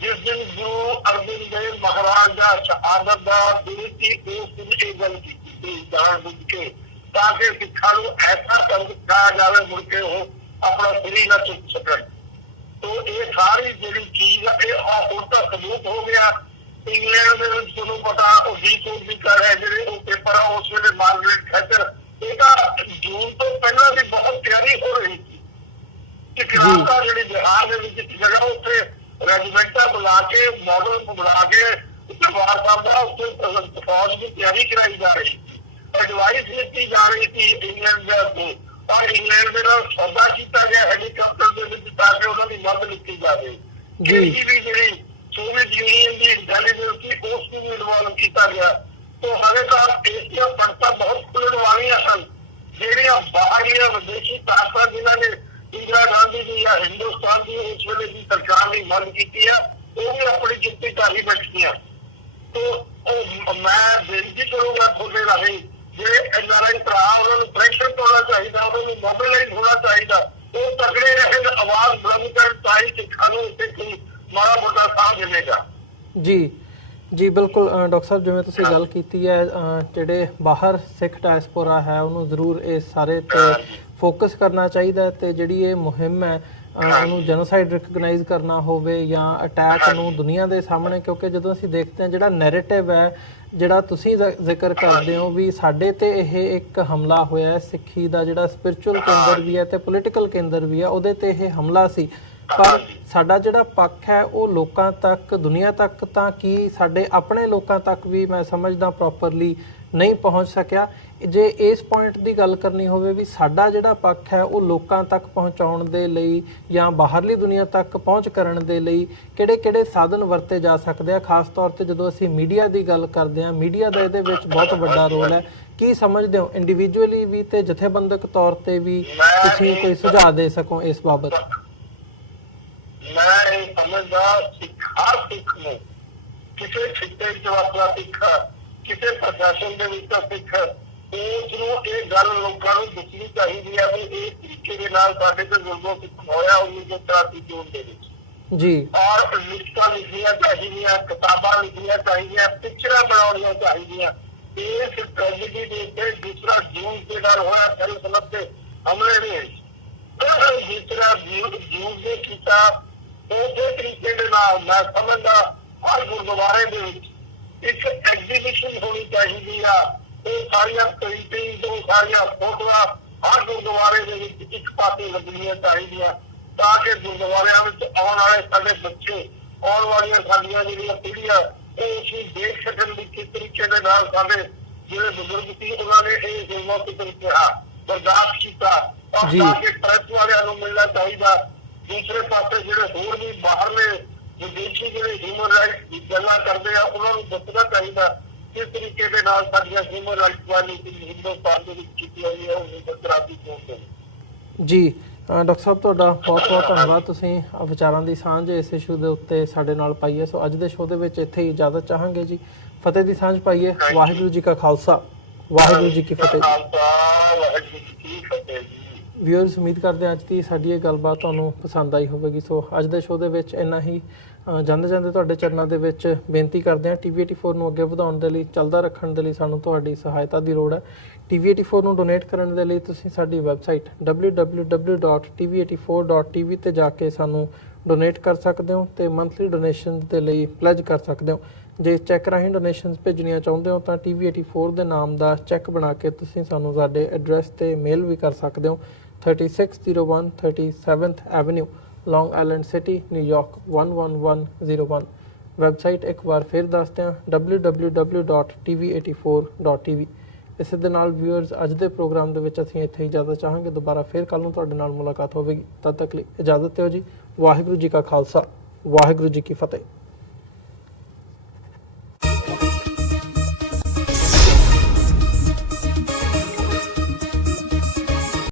ਜਿਸ ਦਿਨ ਗੁਰੂ ਅਰਜਨ ਦੇਵ ਮਹਾਰਾਜ ਦਾ ਸ਼ਹਾਦਤ ਦਾ ਦਿਨ ਸੀ, ਉਸ ਦਿਨ ਇਹ ਗੱਲ ਕੀਤੀ ਸੀ ਜਾਣ ਬੁੱਝ ਕੇ, ਤਾਂ ਕਿ ਸਿੱਖਾਂ ਨੂੰ ਐਸਾ ਕੰਮ ਸਿਖਾਇਆ ਜਾਵੇ ਮੁੜ ਕੇ ਉਹ ਆਪਣਾ ਸਿਰ ਨਾ ਚੁੱਕ ਸਕਣ। तो ये सारी ਜਿਹੜੀ ਚੀਜ਼ ਆ ਇਹ ਹੁਣ ਤਾਂ ਸਬੂਤ ਹੋ ਗਿਆ। ਇੰਗਲੈਂਡ ਦੇ ਵਿੱਚ ਤੁਹਾਨੂੰ ਪਤਾ ਉਹ ਵੀ ਕਰ ਰਿਹਾ ਜਿਹੜੇ ਉਹ ਪੇਪਰ ਆ ਉਸ ਵੇਲੇ ਮਾਰਗਰੇਟ ਥੈਚਰ ਇਹਦਾ ਜੂਨ ਤੋਂ ਪਹਿਲਾਂ ਵੀ ਬਹੁਤ ਤਿਆਰੀ ਹੋ ਰਹੀ ਸੀ ਕਿ ਕਿਰਾਤਾ ਜਿਹੜੀ ਬਿਹਾਰ ਦੇ ਵਿੱਚ ਇੱਕ ਜਗ੍ਹਾ ਉੱਥੇ ਰੈਜੀਮੈਂਟਾਂ ਬੁਲਾ ਕੇ ਮਾਡਲ ਬੁਲਾ ਕੇ ਦਰਬਾਰ ਸਾਹਿਬ ਦਾ ਉੱਥੇ ਫੌਜ ਦੀ ਤਿਆਰੀ ਕਰਾਈ ਜਾ ਰਹੀ ਸੀ। ਐਡਵਾਈਸ ਦਿੱਤੀ ਜਾ ਰਹੀ ਸੀ ਇੰਗਲੈਂਡ ਦੇ और इंग्लैंड में सौदा किया गया हेलीकॉप्टर के ਤਾਂ ਕਿ ਉਹਨਾਂ ਦੀ ਮਦਦ ਲਿੱਤੀ ਜਾਵੇ। ਜਿਹੜੀ ਸੋਵੀਅਤ ਯੂਨੀਅਨ ਦੀ ਇੰਟੈਲੀਜੈਂਸ ਸੀ ਉਸ ਨੂੰ ਇਨਵੋਲਵ ਕੀਤਾ ਗਿਆ। तो हमारे साथ देश ਦੀਆਂ ਪੜਤਾਂ ਬਹੁਤ ਖੁੱਲਣ ਵਾਲੀਆਂ ਹਨ। ਜਿਹੜੀਆਂ ਬਾਹਰੀਆਂ ਵਿਦੇਸ਼ੀ ਤਾਕਤਾਂ ਜਿਨ੍ਹਾਂ ਨੇ ਇੰਦਰਾ ਗਾਂਧੀ ਦੀ ਜਾਂ ਹਿੰਦੁਸਤਾਨ ਦੀ ਉਸ ਵੇਲੇ ਦੀ ਸਰਕਾਰ ਦੀ ਮਦਦ ਕੀਤੀ ਆ ਉਹ ਵੀ ਆਪਣੀ ਜਿੱਤੀ ਕਰ ਹੀ ਬੈਠੀਆਂ। तो मैं ਬੇਨਤੀ ਕਰੂੰਗਾ ਤੁਹਾਡੇ ਰਾਹੀਂ ਜਿਹੜੇ ਐਨਆਰਆਈ ਭਰਾ ਉਹਨਾਂ ਨੂੰ ਪ੍ਰੈਸ਼ਰ ਪਾਉਣਾ ਚਾਹੀਦਾ, ਉਹਨਾਂ ਨੂੰ ਮੋਬਿਲਾਈਜ਼ ਹੋਣਾ ਚਾਹੀਦਾ, ਉਹ ਤਗੜੇ ਰਹਿਣ, ਆਵਾਜ਼ ਬੁਲੰਦ ਕਰਨ ਤਾਂ ਹੀ ਸਿੱਖਾਂ ਨੂੰ ਇੱਥੇ ਕੋਈ ਮਾੜਾ ਮੋਟਾ ਸਾਹ ਮਿਲੇਗਾ। ਜੀ ਜੀ ਬਿਲਕੁਲ ਡਾਕਟਰ ਸਾਹਿਬ, ਜਿਵੇਂ ਤੁਸੀਂ ਗੱਲ ਕੀਤੀ ਹੈ ਜਿਹੜੇ ਬਾਹਰ ਸਿੱਖ ਡਾਇਸਪੋਰਾ ਹੈ ਉਹਨੂੰ ਜ਼ਰੂਰ ਇਸ ਸਾਰੇ ਤੇ ਫੋਕਸ ਕਰਨਾ ਚਾਹੀਦਾ ਤੇ ਜਿਹੜੀ ਇਹ ਮੁਹਿੰਮ ਹੈ ਉਹਨੂੰ ਜੈਨੋਸਾਈਡ ਰਿਕਗਨਾਈਜ਼ ਕਰਨਾ ਹੋਵੇ ਜਾਂ ਅਟੈਕ ਨੂੰ ਦੁਨੀਆ ਦੇ ਸਾਹਮਣੇ, ਕਿਉਂਕਿ ਜਦੋਂ ਅਸੀਂ ਦੇਖਦੇ ਹਾਂ ਜਿਹੜਾ ਨੈਰੇਟਿਵ ਹੈ, ਜਿਹੜਾ ਤੁਸੀਂ ਜ਼ਿਕਰ ਕਰਦੇ ਹੋ ਵੀ ਸਾਡੇ ਤੇ ਇਹ ਇੱਕ ਹਮਲਾ ਹੋਇਆ, ਸਿੱਖੀ ਦਾ ਜਿਹੜਾ ਸਪਿਰਿਚੁਅਲ ਕੇਂਦਰ ਵੀ ਹੈ ਤੇ ਪੋਲੀਟੀਕਲ ਕੇਂਦਰ ਵੀ ਹੈ, ਉਹਦੇ ਤੇ ਇਹ ਹਮਲਾ ਸੀ, ਪਰ ਸਾਡਾ ਜਿਹੜਾ ਪੱਖ ਹੈ ਉਹ ਲੋਕਾਂ ਤੱਕ, ਦੁਨੀਆ ਤੱਕ ਤਾਂ ਕੀ ਸਾਡੇ ਆਪਣੇ ਲੋਕਾਂ ਤੱਕ ਵੀ ਮੈਂ ਸਮਝਦਾ ਪ੍ਰੋਪਰਲੀ ਨਹੀਂ ਪਹੁੰਚ ਸਕਿਆ। ਜੇ ਇਸ ਪੁਆਇੰਟ ਦੀ ਗੱਲ ਕਰਨੀ ਹੋਵੇ ਵੀ ਸਾਡਾ ਜਿਹੜਾ ਪੱਖ ਹੈ ਉਹ ਲੋਕਾਂ ਤੱਕ ਪਹੁੰਚਾਉਣ ਦੇ ਲਈ ਜਾਂ ਬਾਹਰਲੀ ਦੁਨੀਆ ਤੱਕ ਪਹੁੰਚ ਕਰਨ ਦੇ ਲਈ ਕਿਹੜੇ-ਕਿਹੜੇ ਸਾਧਨ ਵਰਤੇ ਜਾ ਸਕਦੇ ਆ, ਖਾਸ ਤੌਰ ਤੇ ਜਦੋਂ ਅਸੀਂ ਮੀਡੀਆ ਦੀ ਗੱਲ ਕਰਦੇ ਹਾਂ, ਮੀਡੀਆ ਦਾ ਇਹਦੇ ਵਿੱਚ ਬਹੁਤ ਵੱਡਾ ਰੋਲ ਹੈ। ਕੀ ਸਮਝਦੇ ਹੋ ਇੰਡੀਵਿਜੂਅਲੀ ਵੀ ਤੇ ਜਥੇਬੰਦਕ ਤੌਰ ਤੇ ਵੀ ਤੁਸੀਂ ਕੋਈ ਸੁਝਾਅ ਦੇ ਸਕੋ ਇਸ ਬਾਬਤ? ਮੈਂ ਇਹ ਸਮਝਦਾ ਹਰ ਸਿੱਖ ਨੂੰ, ਕਿਸੇ ਖਿੱਤੇ ਚ ਵਸਦਾ ਸਿੱਖ, ਕਿਸੇ ਪ੍ਰਸ਼ਾਸਨ ਦੇ ਵਿੱਚ ਸਿੱਖ, ਉਸ ਨੂੰ ਇਹ ਗੱਲ ਲੋਕਾਂ ਨੂੰ ਦੱਸਣੀ ਚਾਹੀਦੀ ਹੈ ਵੀ ਇਹ ਤਰੀਕੇ ਦੇ ਨਾਲ ਸਾਡੇ ਤੇ ਜ਼ੁਲਮ ਸਿੱਖ ਹੋਇਆ 1984 ਜੂਨ ਦੇ ਵਿੱਚ ਜੀ। ਔਰ ਲਿਖਤਾਂ ਲਿਖਣੀਆਂ ਚਾਹੀਦੀਆਂ, ਕਿਤਾਬਾਂ ਲਿਖਣੀਆਂ ਚਾਹੀਦੀਆਂ, ਪਿਕਚਰਾਂ ਬਣਾਉਣੀਆਂ ਚਾਹੀਦੀਆਂ। ਇਸ ਟ੍ਰੈਜੇਡੀ ਦੇ ਉੱਤੇ ਦੂਸਰਾ ਜੂਨ ਦੇ ਨਾਲ ਹੋਇਆ ਸੈਲਫ ਦੇ ਹਮਲੇ ਦੇ ਜਿਸ ਤਰ੍ਹਾਂ ਜੂਨ ਦੇ ਕੀਤਾ ਉਸੇ ਤਰੀਕੇ ਦੇ ਨਾਲ ਮੈਂ ਸਮਝਦਾ ਹਰ ਗੁਰਦੁਆਰੇ ਦੇ ਵਿੱਚ ਇੱਕ ਐਗਜ਼ੀਬਿਸ਼ਨ ਹੋਣੀ ਚਾਹੀਦੀ ਆ। ਇਹ ਸਾਰੀਆਂ ਪੇਂਟਿੰਗ ਤੋਂ ਸਾਰੀਆਂ ਫੋਟੋਆਂ ਹਰ ਗੁਰਦੁਆਰੇ ਦੇ ਵਿੱਚ ਇੱਕ ਪਾਸੇ ਲੱਗਣੀਆਂ ਚਾਹੀਦੀਆਂ ਤਾਂ ਕਿ ਗੁਰਦੁਆਰਿਆਂ ਵਿੱਚ ਆਉਣ ਵਾਲੇ ਸਾਡੇ ਬੱਚੇ, ਆਉਣ ਵਾਲੀਆਂ ਸਾਡੀਆਂ ਜਿਹੜੀਆਂ ਪੀੜ੍ਹੀਆਂ ਉਹ ਅਸੀਂ ਦੇਖ ਸਕਣ ਵੀ ਕਿਸ ਤਰੀਕੇ ਦੇ ਨਾਲ ਸਾਡੇ ਜਿਹੜੇ ਬਜ਼ੁਰਗ ਸੀ ਉਹਨਾਂ ਨੇ ਇਹ ਜ਼ੁਲਮ ਕਿਸ ਕਿਹਾ ਬਰਦਾਸ਼ਤ ਕੀਤਾ। ਔਰ ਤਾਂ ਕਿ ਪ੍ਰੈਸ ਵਾਲਿਆਂ ਨੂੰ ਮਿਲਣਾ ਚਾਹੀਦਾ। ਦੂਸਰੇ ਪਾਸੇ ਜਿਹੜੇ ਹੋਰ ਵੀ ਬਾਹਰਲੇ ਵਿਦੇਸ਼ੀ ਜਿਹੜੇ ਹਿਊਮਨ ਰਾਈਟਸ ਦੀ ਗੱਲਾਂ ਕਰਦੇ ਆ ਉਹਨਾਂ ਨੂੰ ਦੱਸਣਾ ਚਾਹੀਦਾ ਕਿਸ ਤਰੀਕੇ ਦੇ ਨਾਲ ਸਾਡੀਆਂ ਹਿਊਮਨ ਰਾਈਟਸ ਵਾਲੀ ਹਿੰਦੁਸਤਾਨ ਦੇ ਵਿੱਚ ਕੀਤੀ ਹੋਈ ਹੈ 1984 ਜੂਨ ਦੇ ਵਿੱਚ। ਜੀ ਡਾਕਟਰ ਸਾਹਿਬ, ਤੁਹਾਡਾ ਬਹੁਤ-ਬਹੁਤ ਧੰਨਵਾਦ, ਤੁਸੀਂ ਵਿਚਾਰਾਂ ਦੀ ਸਾਂਝ ਇਸ ਇਸ਼ੂ ਦੇ ਉੱਤੇ ਸਾਡੇ ਨਾਲ ਪਾਈ ਹੈ। ਸੋ ਅੱਜ ਦੇ ਸ਼ੋਅ ਦੇ ਵਿੱਚ ਇੱਥੇ ਹੀ ਇਜਾਜ਼ਤ ਚਾਹਾਂਗੇ ਜੀ। ਫਤਿਹ ਦੀ ਸਾਂਝ ਪਾਈਏ। ਵਾਹਿਗੁਰੂ ਜੀ ਕਾ ਖਾਲਸਾ, ਵਾਹਿਗੁਰੂ ਜੀ ਕੀ ਫਤਿਹ। ਵਿਊਅਰਸ, ਉਮੀਦ ਕਰਦੇ ਹਾਂ ਅੱਜ ਦੀ ਸਾਡੀ ਇਹ ਗੱਲਬਾਤ ਤੁਹਾਨੂੰ ਪਸੰਦ ਆਈ ਹੋਵੇਗੀ। ਸੋ ਅੱਜ ਦੇ ਸ਼ੋਅ ਦੇ ਵਿੱਚ ਇੰਨਾ ਹੀ। ਜਾਂਦੇ ਤੁਹਾਡੇ ਚਰਨਾਂ ਦੇ ਵਿੱਚ ਬੇਨਤੀ ਕਰਦੇ ਹਾਂ TV84 ਨੂੰ ਅੱਗੇ ਵਧਾਉਣ ਦੇ ਲਈ, ਚੱਲਦਾ ਰੱਖਣ ਦੇ ਲਈ ਸਾਨੂੰ ਤੁਹਾਡੀ ਸਹਾਇਤਾ ਦੀ ਲੋੜ ਹੈ। TV84 ਨੂੰ ਡੋਨੇਟ ਕਰਨ ਦੇ ਲਈ ਤੁਸੀਂ ਸਾਡੀ ਵੈਬਸਾਈਟ www.tv84.tv ਤੇ ਜਾ ਕੇ ਸਾਨੂੰ ਡੋਨੇਟ ਕਰ ਸਕਦੇ ਹੋ ਤੇ ਮੰਥਲੀ ਡੋਨੇਸ਼ਨ ਦੇ ਲਈ ਪਲੇਜ ਕਰ ਸਕਦੇ ਹੋ। ਜੇ ਚੈੱਕ ਰਾਹੀਂ ਡੋਨੇਸ਼ਨਸ ਭੇਜਣੀਆਂ ਚਾਹੁੰਦੇ ਹੋ ਤਾਂ TV84 ਦੇ ਨਾਮ ਦਾ ਚੈੱਕ ਬਣਾ ਕੇ ਤੁਸੀਂ ਸਾਨੂੰ ਸਾਡੇ ਐਡਰੈਸ ਤੇ ਮੇਲ ਵੀ ਕਰ ਸਕਦੇ ਹੋ। 3601 37th ਐਵਨਿਊ, ਲੌਂਗ ਆਈਲੈਂਡ ਸਿਟੀ, ਨਿਊਯਾਰਕ 11101। ਵੈਬਸਾਈਟ ਇੱਕ ਵਾਰ ਫਿਰ ਦੱਸਦੇ ਹਾਂ www.tv84.tv। ਇਸੇ ਦੇ ਨਾਲ ਵਿਊਅਰਸ, ਅੱਜ ਦੇ ਪ੍ਰੋਗਰਾਮ ਦੇ ਵਿੱਚ ਅਸੀਂ ਇੱਥੇ ਇਜਾਜ਼ਤ ਚਾਹਾਂਗੇ। ਦੁਬਾਰਾ ਫਿਰ ਕੱਲ੍ਹ ਨੂੰ ਤੁਹਾਡੇ ਨਾਲ ਮੁਲਾਕਾਤ ਹੋਵੇਗੀ। ਤਦ ਤੱਕ ਲਈ ਇਜਾਜ਼ਤ ਦਿਓ ਜੀ। ਵਾਹਿਗੁਰੂ ਜੀ ਕਾ ਖਾਲਸਾ, ਵਾਹਿਗੁਰੂ ਜੀ ਕੀ ਫਤਿਹ।